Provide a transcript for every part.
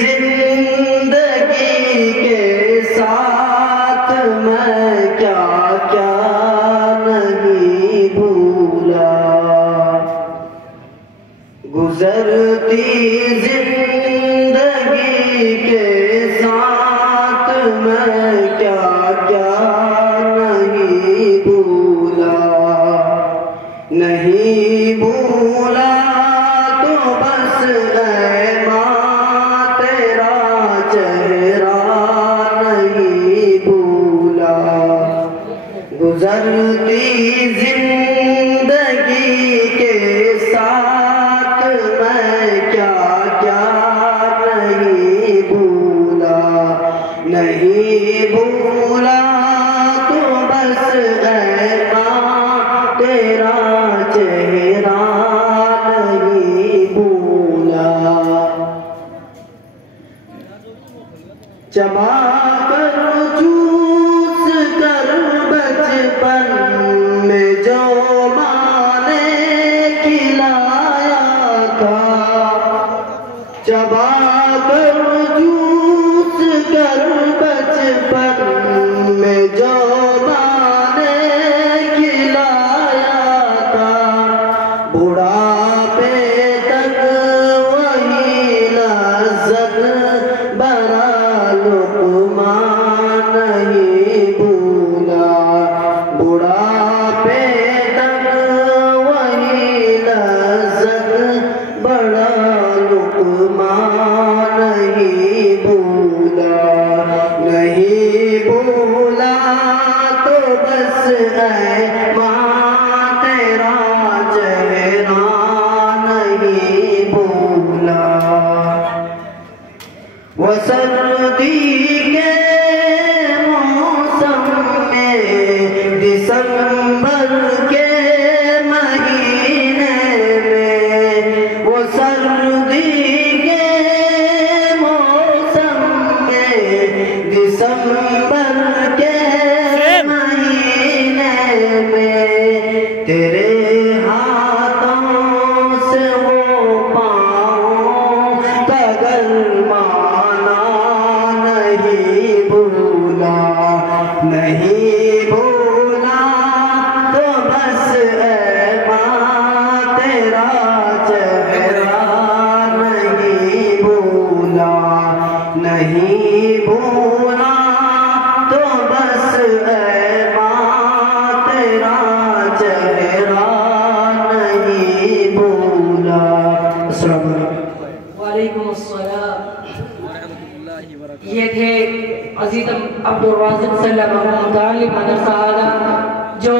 زندگی کے ساتھ میں کیا کیا نہیں بھولا، گزرتی زندگی کے ساتھ میں کیا کیا نہیں بھولا، نہیں بھولا تو بس اے ماں تیرا چہرہ نہیں بھولا، گزرتی زندگی کے ساتھ میں کیا کیا نہیں بھولا، نہیں بھولا تو بس اے ماں تیرا چہرہ نہیں بھولا، چبا کر چوس کر بچپن میں جو ماں نے کھلایا تھا، چبا کر چوس کر بچپن میں جو ماں نے کھلایا تھا، بڑھاپے تک وہی لذت برا لقمہ نہیں بھولا، بڑھاپے تک وہی لذت بڑا لقمہ نہیں بھولا، نہیں بھولا تو بس اے ماں تیرا چہرہ نہیں بھولا، وہ سردی کے موسم میں دسمبر کے مہینے میں، وہ سردی کے موسم میں دسمبر کے مہینے میں، تیرے ہاتھوں سے وہ پاؤں کا گرمانا نہیں بھولا، نہیں بھولا تو بس اے ماں تیرا چہرہ نہیں بھولا، نہیں بھولا تو بس اے ماں تیرا چہرہ نہیں بھولا۔ السلام علیکم۔ وعلیکم السلام۔ یہ تھے عزیز عبد الرازق صلی اللہ علیہ مدرسہ اعلیٰ، جو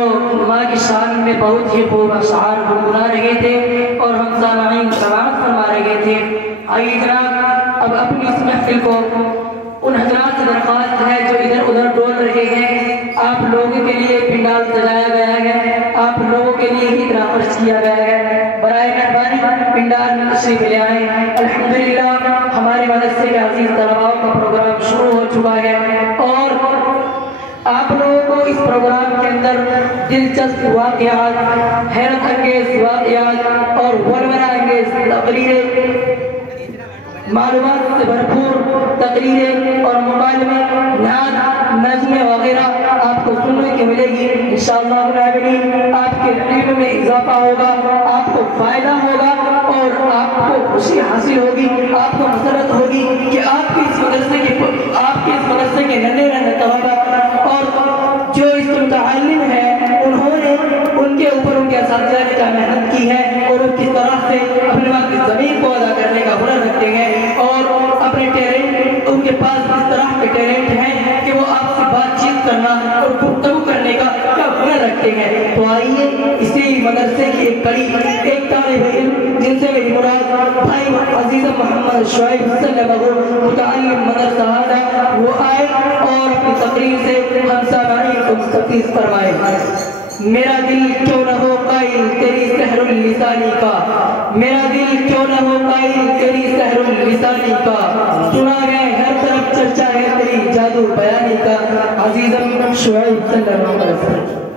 ماں کی شان میں بہت ہی خوب اشعار گنگنا رہے تھے اور ہم سامعین سماعت فرما رہے تھے۔ آئیے جناب اب اپنی اس محفل کو ان حضرات سے درخواست ہے جو ادھر ادھر ڈول رہے ہیں، آپ لوگوں کے لیے پنڈال سجایا گیا ہے، آپ لوگوں کے لیے ہی اتنا خرچ کیا گیا ہے، برائے مہربانی پنڈال میں تشریف لے آئیں۔ الحمدللہ ہمارے مدرسے کے عزیز طلباء کا پروگرام شروع ہو چکا ہے اور آپ لوگوں کو اس پروگرام کے اندر دلچسپ واقعات، حیرت انگیز واقعات اور ولولہ انگیز تقریریں، معلومات سے بھرپور تقریریں اور مکالمے، نعت، نظمیں وغیرہ آپ کو سننے کی ملے گی انشاءاللہ العالمین۔ آپ کے علم میں اضافہ ہوگا، آپ کو فائدہ ہوگا اور آپ کو خوشی حاصل ہوگی، آپ کو مسرت ہوگی کہ آپ کے اس مدرسے کے ننھے ننھے طلباء اور جو اس کے متعلم ہیں انہوں نے ان کے اوپر ان کے اساتذہ نے کیا محنت کی ہے اور وہ کس طرح سے اپنے وقت کی زمین کو ادا کرنے کا ہنر رکھتے ہیں اور اپنے ٹیلنٹ ان کے پاس اس طرح کے ٹیلنٹ ہیں کہ وہ آپ سے بات چیت کرنا اور گفتگو کرنے کا کیا ہنر رکھتے ہیں۔ تو آئیے اسی مدرسے کی ایک کڑی، ایک طالب علم جن سے میری مراد بھائی عزیز محمد شعیب صلی اللہ علیہ وسلم متعلم مدرسہ اعلیٰ، وہ آئے اور اپنی تقریر سے ہم سامعین کو مستفیض فرمائے۔ میرا دل کیوں نہ ہو قائل تیری سحر اللسانی کا، میرا دل کیوں نہ ہو قائل تیری سحر اللسانی کا، سنا گئے ہر طرف چرچا ہے تیری جادو بیانی کا۔ عزیزم شعیب صلی اللہ علیہ وسلم۔